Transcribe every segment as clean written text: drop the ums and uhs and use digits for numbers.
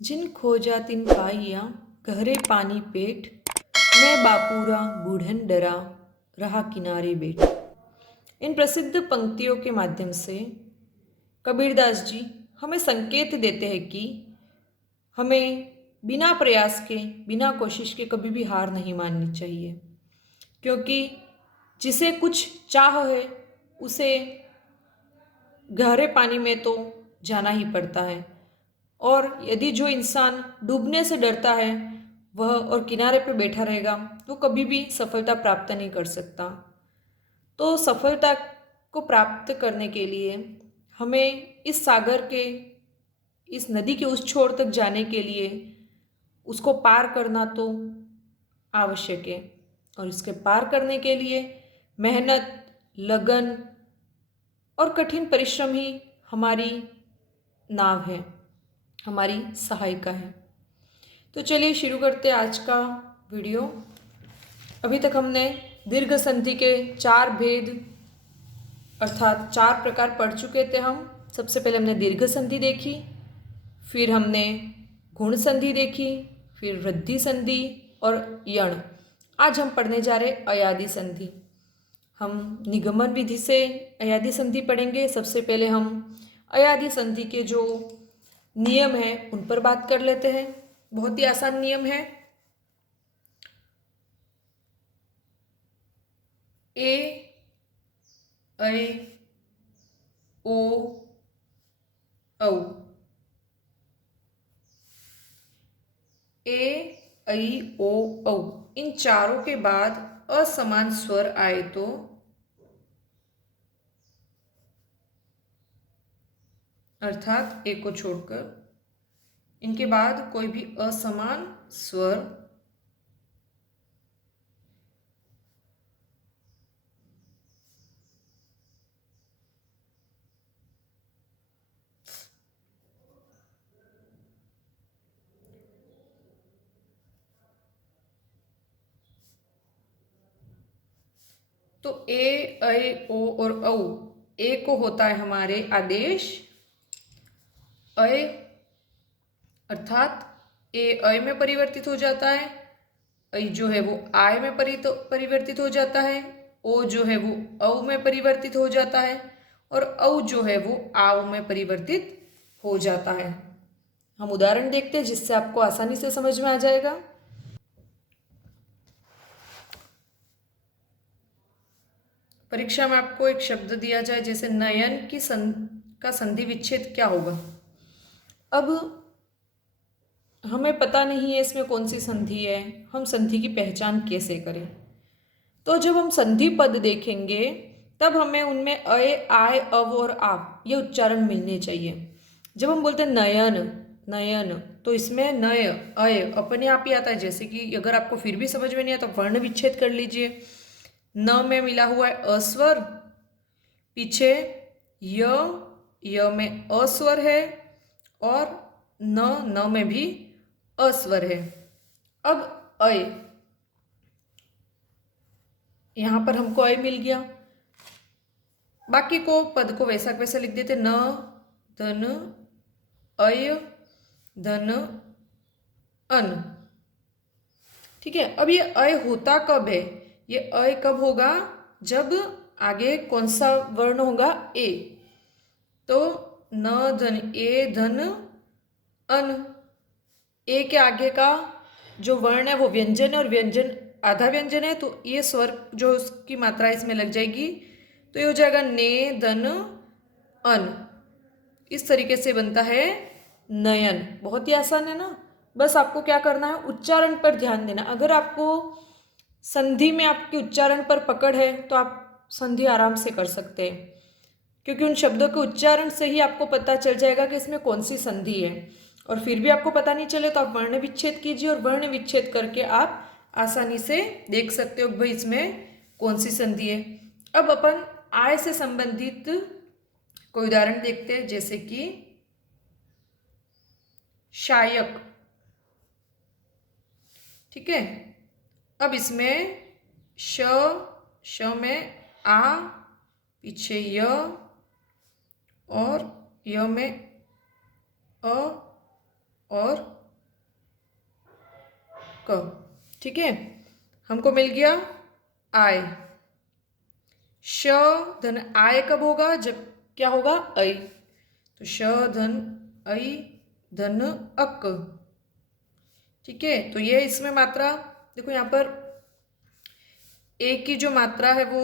जिन खोजा तिन पाइया गहरे पानी पेट। मैं बापूरा बूढ़न डरा रहा किनारे बेट। इन प्रसिद्ध पंक्तियों के माध्यम से कबीरदास जी हमें संकेत देते हैं कि हमें बिना प्रयास के, बिना कोशिश के कभी भी हार नहीं माननी चाहिए, क्योंकि जिसे कुछ चाह है उसे गहरे पानी में तो जाना ही पड़ता है। और यदि जो इंसान डूबने से डरता है वह और किनारे पे बैठा रहेगा तो कभी भी सफलता प्राप्त नहीं कर सकता। तो सफलता को प्राप्त करने के लिए हमें इस सागर के, इस नदी के उस छोर तक जाने के लिए उसको पार करना तो आवश्यक है। और इसके पार करने के लिए मेहनत, लगन और कठिन परिश्रम ही हमारी नाव है, हमारी सहायिका है। तो चलिए शुरू करते हैं आज का वीडियो। अभी तक हमने दीर्घ संधि के 4 भेद अर्थात 4 प्रकार पढ़ चुके थे। हम सबसे पहले हमने दीर्घ संधि देखी, फिर हमने गुण संधि देखी, फिर वृद्धि संधि और यण। आज हम पढ़ने जा रहे अयादि संधि। हम निगमन विधि से अयादि संधि पढ़ेंगे। सबसे पहले हम अयादि संधि के जो नियम है उन पर बात कर लेते हैं। बहुत ही आसान नियम है। ए, ऐ, ओ, औ। ए, ऐ, ओ, औ। इन चारों के बाद असमान स्वर आए तो अर्थात ए को छोड़कर इनके बाद कोई भी असमान स्वर तो ए, ऐ, ओ और औ। ए को होता है हमारे आदेश। ऐ अर्थात ए ऐ में परिवर्तित हो जाता है। ऐ जो है वो आय में परिवर्तित हो जाता है। ओ जो है वो औ में परिवर्तित हो जाता है और औ जो है वो आव में परिवर्तित हो जाता है। हम उदाहरण देखते हैं जिससे आपको आसानी से समझ में आ जाएगा। परीक्षा में आपको एक शब्द दिया जाए जैसे नयन का संधि विच्छेद क्या होगा। अब हमें पता नहीं है इसमें कौन सी संधि है, हम संधि की पहचान कैसे करें। तो जब हम संधि पद देखेंगे तब हमें उनमें अय, आय, अव और आव ये उच्चारण मिलने चाहिए। जब हम बोलते हैं नयन, नयन, तो इसमें नय, अय अपने आप ही आता है। जैसे कि अगर आपको फिर भी समझ में नहीं आता तो वर्ण विच्छेद कर लीजिए। न में मिला हुआ है अस्वर, पीछे य में अस्वर है और न में भी अस्वर है। अब अय, यहां पर हमको अय मिल गया। बाकी को पद को वैसा वैसा लिख देते, न धन अय धन अन। ठीक है। अब ये अय होता कब है? ये अय कब होगा? जब आगे कौन सा वर्ण होगा? ए। तो न धन ए धन अन। ए के आगे का जो वर्ण है वो व्यंजन है और व्यंजन आधा व्यंजन है, तो ये स्वर जो उसकी मात्रा इसमें लग जाएगी तो ये हो जाएगा ने धन अन। इस तरीके से बनता है नयन। बहुत ही आसान है ना। बस आपको क्या करना है, उच्चारण पर ध्यान देना। अगर आपको संधि में आपके उच्चारण पर पकड़ है तो आप संधि आराम से कर सकते हैं, क्योंकि उन शब्दों के उच्चारण से ही आपको पता चल जाएगा कि इसमें कौन सी संधि है। और फिर भी आपको पता नहीं चले तो आप वर्ण विच्छेद कीजिए और वर्ण विच्छेद करके आप आसानी से देख सकते हो भाई इसमें कौन सी संधि है। अब अपन आय से संबंधित कोई उदाहरण देखते हैं, जैसे कि शायक। ठीक है। अब इसमें श में आ, पीछे य और य में अ और क। ठीक है, हमको मिल गया आय। श धन आय कब होगा? जब क्या होगा? ऐ। तो श धन ऐ धन अक। ठीक है, तो ये इसमें मात्रा देखो, यहाँ पर ए की जो मात्रा है वो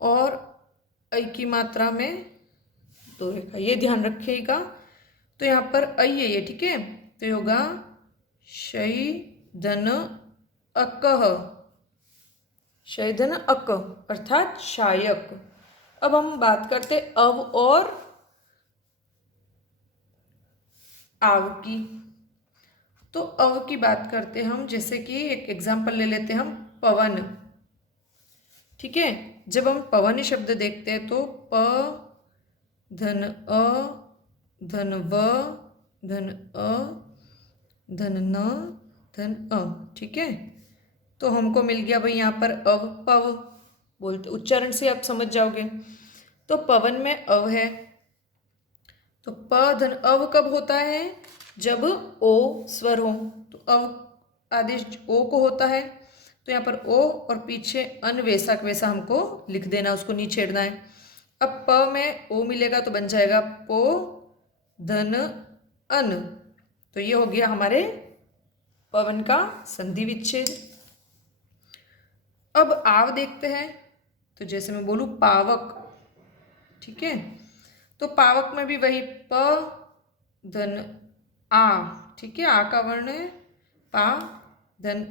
और ऐ की मात्रा में दो रेखा, ये ध्यान रखिएगा। तो यहाँ पर ऐ है ये, ठीक है, तो ये होगा शई धन अकह, शई धन अक अर्थात शायक। अब हम बात करते अव और आव की। तो अव की बात करते हम, जैसे कि एक एग्जाम्पल ले लेते हम, पवन। ठीक है, जब हम पवन शब्द देखते हैं तो प धन अ धन व धन अ धन न धन अ। ठीक है, तो हमको मिल गया भाई यहाँ पर अव, पव बोलते, उच्चारण से आप समझ जाओगे। तो पवन में अव है, तो प धन अव कब होता है? जब ओ स्वर हो। तो अव आदेश ओ को होता है, तो यहाँ पर ओ और पीछे अन वैसा वैसा हमको लिख देना, उसको नहीं छेड़ना है। अब प में ओ मिलेगा तो बन जाएगा पो धन अन। तो ये हो गया हमारे पवन का संधि विच्छेद। अब आव देखते हैं, तो जैसे मैं बोलूँ पावक। ठीक है, तो पावक में भी वही प धन आ। ठीक है, आ का वर्ण है पा, धन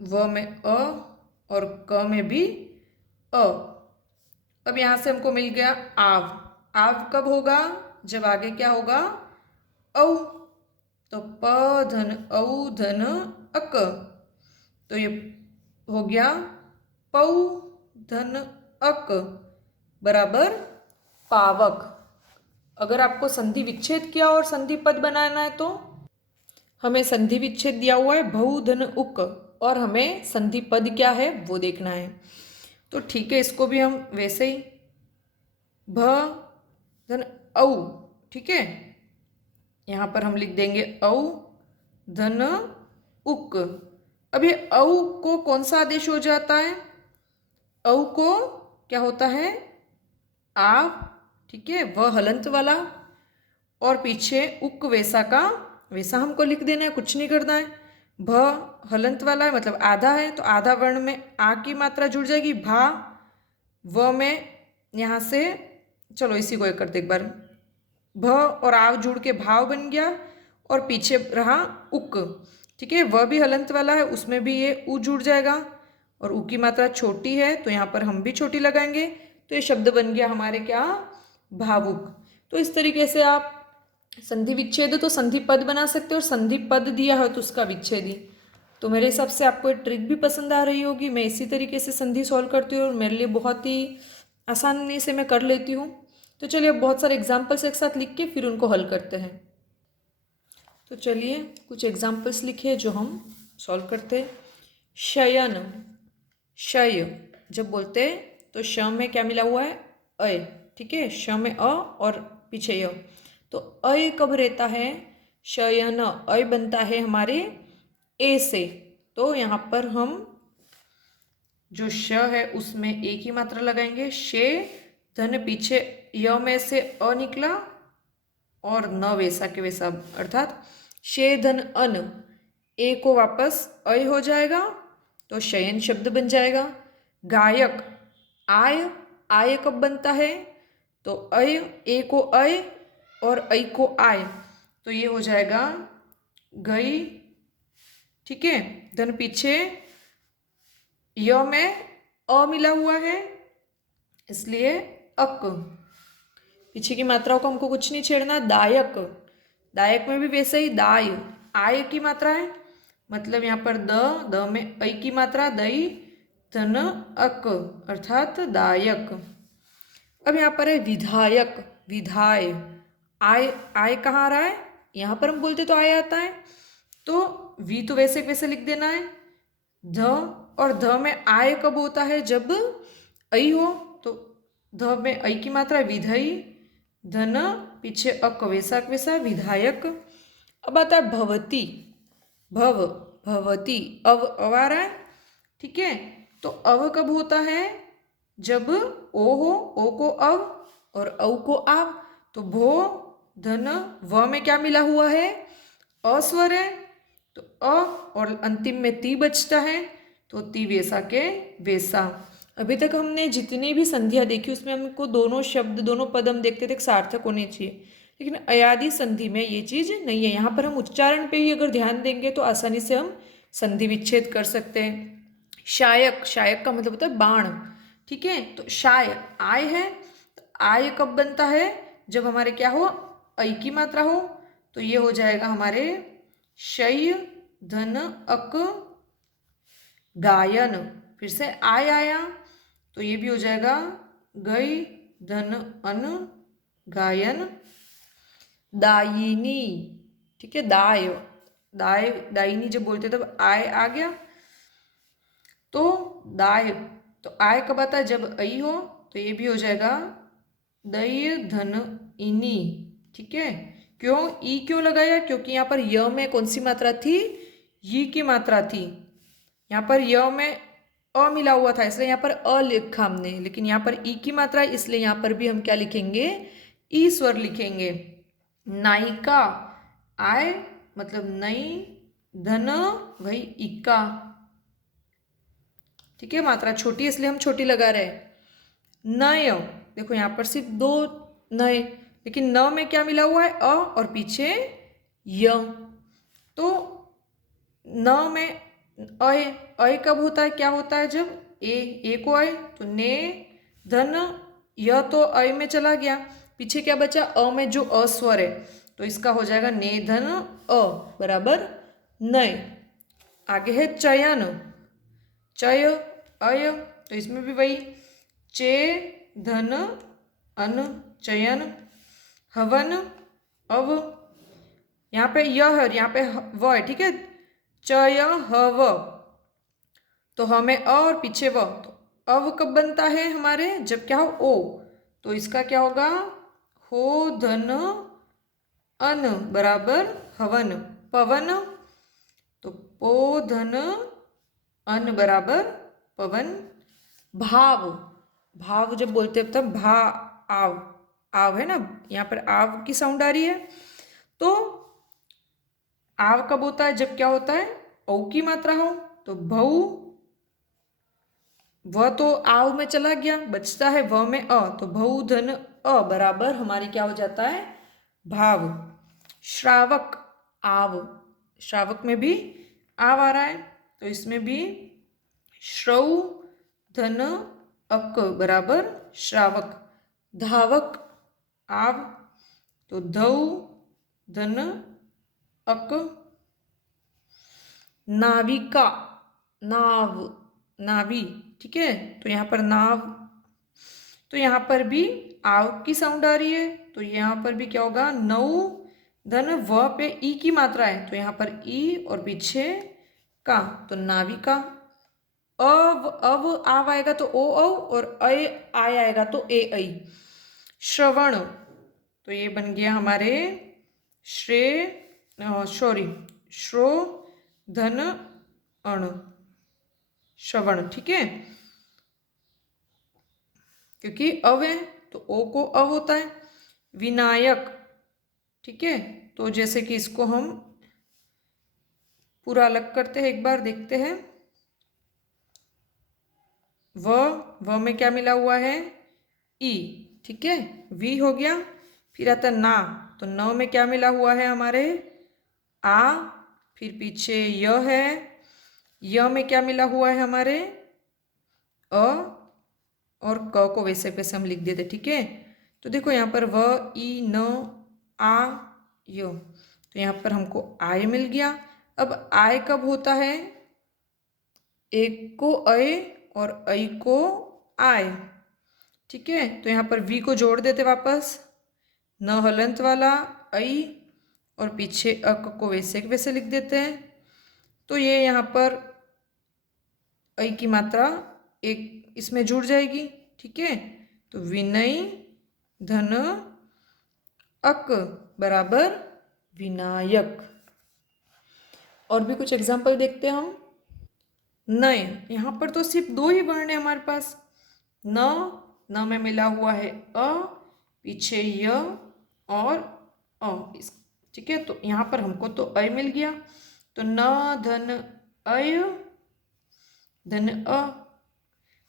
व में अ और क में भी अ। अब यहाँ से हमको मिल गया आव। आव कब होगा? जब आगे क्या होगा? औ। तो प धन औ धन अक, तो ये हो गया पौ धन अक बराबर पावक। अगर आपको संधि विच्छेद किया और संधि पद बनाना है तो हमें संधि विच्छेद दिया हुआ है भऊ धन उक, और हमें संधि पद क्या है वो देखना है। तो ठीक है, इसको भी हम वैसे ही भ धन औ। ठीक है, यहाँ पर हम लिख देंगे औ धन उक। अब ये औ को कौन सा आदेश हो जाता है? औ को क्या होता है? आव। ठीक है, वह हलंत वाला, और पीछे उक वैसा का वैसा हमको लिख देना है, कुछ नहीं करना है। भ हलंत वाला है मतलब आधा है, तो आधा वर्ण में आ की मात्रा जुड़ जाएगी, भा। व में यहाँ से चलो इसी को एक करते एक बार, भ और आव जुड़ के भाव बन गया, और पीछे रहा उक। ठीक है, वह भी हलंत वाला है, उसमें भी ये उ जुड़ जाएगा, और उ की मात्रा छोटी है तो यहाँ पर हम भी छोटी लगाएंगे, तो ये शब्द बन गया हमारे क्या? भावुक। तो इस तरीके से आप संधि विच्छेद तो संधि पद बना सकते हो, और संधि पद दिया है तो उसका विच्छेदी। तो मेरे हिसाब से आपको ये ट्रिक भी पसंद आ रही होगी। मैं इसी तरीके से संधि सॉल्व करती हूँ और मेरे लिए बहुत ही आसानी से मैं कर लेती हूँ। तो चलिए अब बहुत सारे एग्जाम्पल्स एक साथ लिख के फिर उनको हल करते हैं। तो चलिए कुछ एग्जाम्पल्स लिखिए जो हम सॉल्व करते हैं। शयन, शय जब बोलते तो श में क्या मिला हुआ है? अय। ठीक है, श में अ और पीछे य, तो अय कब रहता है? शयन अय बनता है हमारे ए से, तो यहाँ पर हम जो श है उसमें ए की मात्रा लगाएंगे। शे धन पीछे य में से अ निकला और न वैसा के वैसा, अर्थात शे धन अन, ए को वापस अय हो जाएगा तो शयन शब्द बन जाएगा। गायक, आय, आय कब बनता है? तो अय, ए को अय और ऐ को आय, तो ये हो जाएगा गई। ठीक है, धन पीछे य में अ मिला हुआ है इसलिए अक। पीछे की मात्राओं को हमको कुछ नहीं छेड़ना। दायक, दायक में भी वैसे ही दाय, आय की मात्रा है, मतलब यहाँ पर द में ऐ की मात्रा, दई धन अक अर्थात दायक। अब यहाँ पर है विधायक, विधाय, आय, आय कहाँ आ रहा है? यहाँ पर हम बोलते तो आय आता है, तो वी तो वैसे वैसे लिख देना है। ध और ध में आय कब होता है? जब ऐ हो, तो ध में ऐ की मात्रा विधई धन, पीछे अक, वैसा वैसा, विधायक। अब आता है भवती, भव, भवती, अव आ रहा है, ठीक है। तो अव कब होता है? जब ओ हो, ओ को अव और औ को आव। तो भो, धन, व में क्या मिला हुआ है? अ स्वर है, तो अ और अंतिम में ती बचता है, तो ती वैसा के वैसा। अभी तक हमने जितनी भी संधियाँ देखी उसमें हमको दोनों शब्द, दोनों पद हम देखते थे सार्थक होने चाहिए, लेकिन अयादि संधि में ये चीज़ नहीं है। यहाँ पर हम उच्चारण पे ही अगर ध्यान देंगे तो आसानी से हम संधि विच्छेद कर सकते हैं। शायक, शायक का मतलब होता है बाण, ठीक है। तो शाय, आय है, तो आय कब बनता है? जब हमारे क्या हो? ऐ की मात्रा हो। तो ये हो जाएगा हमारे शय, धन, अक, गायन। फिर से आय आया, तो ये भी हो जाएगा गई, धन, अन, गायन। दायिनी, ठीक है, दाय, दाय, दायिनी जब बोलते तब आय आ गया, तो दाय। तो आय कब आता है? जब ऐ हो, तो ये भी हो जाएगा दय, धन, इनी, ठीक है। क्यों ई क्यों लगाया? क्योंकि यहाँ पर य में कौन सी मात्रा थी? यी की मात्रा थी। यहाँ पर य में अ मिला हुआ था, इसलिए यहाँ पर अ लिखा हमने, लेकिन यहाँ पर ई की मात्रा, इसलिए यहाँ पर भी हम क्या लिखेंगे? ई स्वर लिखेंगे। नायिका, आय मतलब नई, धन, वही इक्का, ठीक है। मात्रा छोटी इसलिए हम छोटी लगा रहे हैं। नय, देखो यहाँ पर सिर्फ दो नय, लेकिन न में क्या मिला हुआ है? अ और पीछे य। तो न में अय, अय कब होता है? क्या होता है? जब ए को अय, तो ने, धन, य तो अय में चला गया, पीछे क्या बचा? अ में जो अस्वर है, तो इसका हो जाएगा ने, धन, अ बराबर नय। आगे है चयन, चय, अय, तो इसमें भी वही चे, धन, अन, चयन। हवन, अव, यहाँ पे य है और यहाँ पे व है, ठीक है। चय, हव, तो हमें अ और पीछे व, तो अव कब बनता है हमारे? जब क्या हो? ओ, तो इसका क्या होगा? हो, धन, अन बराबर हवन। पवन, तो पो, धन, अन बराबर पवन। भाव, भाव जब बोलते हैं तब भा, आव, आव है ना, यहाँ पर आव की साउंड आ रही है। तो आव कब होता है? जब क्या होता है? औ की मात्रा हो। तो भऊ, व तो आव में चला गया, बचता है व में अ, तो भऊ, धन, अ बराबर हमारी क्या हो जाता है? भाव। श्रावक, आव, श्रावक में भी आव आ रहा है, तो इसमें भी श्रौ, धन, अक बराबर श्रावक। धावक, आव, तो धौ, धन, अक। नाविका, नाव, नावी, ठीक है। तो यहाँ पर नाव, तो यहाँ पर भी आव की साउंड आ रही है, तो यहाँ पर भी क्या होगा? नौ, धन, व पे ई की मात्रा है, तो यहाँ पर ई और पीछे का, तो नाविका। अव आव आएगा तो ओ औ, और अय आय आएगा तो ए ऐ। श्रवण, तो ये बन गया हमारे सॉरी, श्रो, धन, अण, श्रवण, ठीक है। क्योंकि अव है तो ओ को अव होता है। विनायक, ठीक है। तो जैसे कि इसको हम पूरा अलग करते हैं, एक बार देखते हैं। व में क्या मिला हुआ है? ई, ठीक है, वी हो गया। फिर आता ना, तो न में क्या मिला हुआ है हमारे? आ, फिर पीछे य है, य में क्या मिला हुआ है हमारे? अ, और क को वैसे वैसे हम लिख देते, ठीक है। तो देखो यहाँ पर व, ई, न, आ, य, तो यहाँ पर हमको आय मिल गया। अब आय कब होता है? एक को अय और ऐ को आय, ठीक है। तो यहाँ पर वी को जोड़ देते वापस, न हलंत वाला ऐ और पीछे अक को वैसे वैसे लिख देते हैं। तो ये यहाँ पर ऐ की मात्रा एक इसमें जुड़ जाएगी, ठीक है। तो विनय, धन, अक बराबर विनायक। और भी कुछ एग्जाम्पल देखते हैं हम। नय, यहाँ पर तो सिर्फ दो ही वर्ण है हमारे पास। न में मिला हुआ है अ, पीछे य और अ। ठीक है, तो यहाँ पर हमको तो अय मिल गया, तो न धन अय धन अ,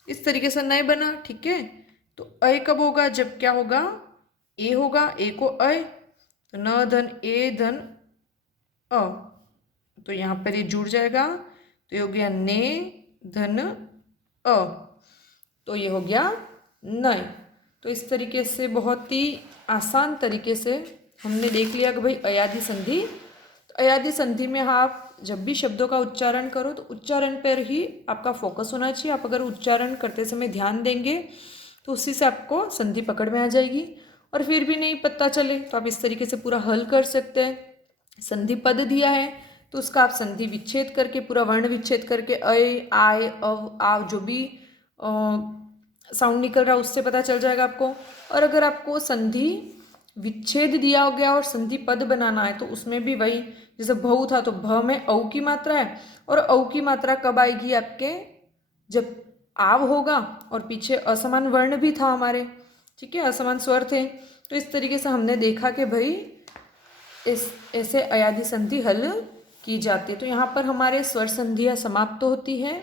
इस तरीके से नय बना। ठीक है, तो अय कब होगा, जब क्या होगा, ए होगा, ए को अय, तो न धन ए धन अ, तो यहाँ पर ये जुड़ जाएगा, तो ये हो गया ने धन अ, तो ये हो गया नय। तो इस तरीके से बहुत ही आसान तरीके से हमने देख लिया कि भाई अयादि संधि। तो अयादि संधि में आप जब भी शब्दों का उच्चारण करो तो उच्चारण पर ही आपका फोकस होना चाहिए। आप अगर उच्चारण करते समय ध्यान देंगे तो उसी से आपको संधि पकड़ में आ जाएगी। और फिर भी नहीं पता चले तो आप इस तरीके से पूरा हल कर सकते हैं। संधि पद दिया है तो उसका आप संधि विच्छेद करके, पूरा वर्ण विच्छेद करके अय आय अव आव जो भी साउंड निकल रहा है उससे पता चल जाएगा आपको। और अगर आपको संधि विच्छेद दिया हो गया और संधि पद बनाना है तो उसमें भी वही, जैसे भऊ था तो भ में औ की मात्रा है, और औ की मात्रा कब आएगी आपके, जब आव होगा और पीछे असमान वर्ण भी था हमारे। ठीक है, असमान स्वर थे। तो इस तरीके से हमने देखा कि भाई इस ऐसे अयादि संधि हल की जाती है। तो यहाँ पर हमारे स्वर संधियाँ समाप्त होती है।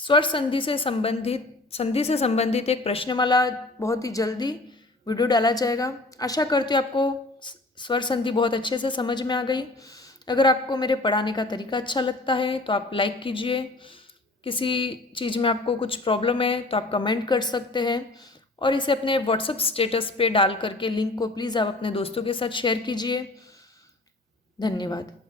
स्वर संधि से संबंधित एक प्रश्नमाला बहुत ही जल्दी वीडियो डाला जाएगा। आशा करती हूँ आपको स्वर संधि बहुत अच्छे से समझ में आ गई। अगर आपको मेरे पढ़ाने का तरीका अच्छा लगता है तो आप लाइक कीजिए। किसी चीज़ में आपको कुछ प्रॉब्लम है तो आप कमेंट कर सकते हैं, और इसे अपने व्हाट्सएप स्टेटस पे डाल करके लिंक को प्लीज़ आप अपने दोस्तों के साथ शेयर कीजिए। धन्यवाद।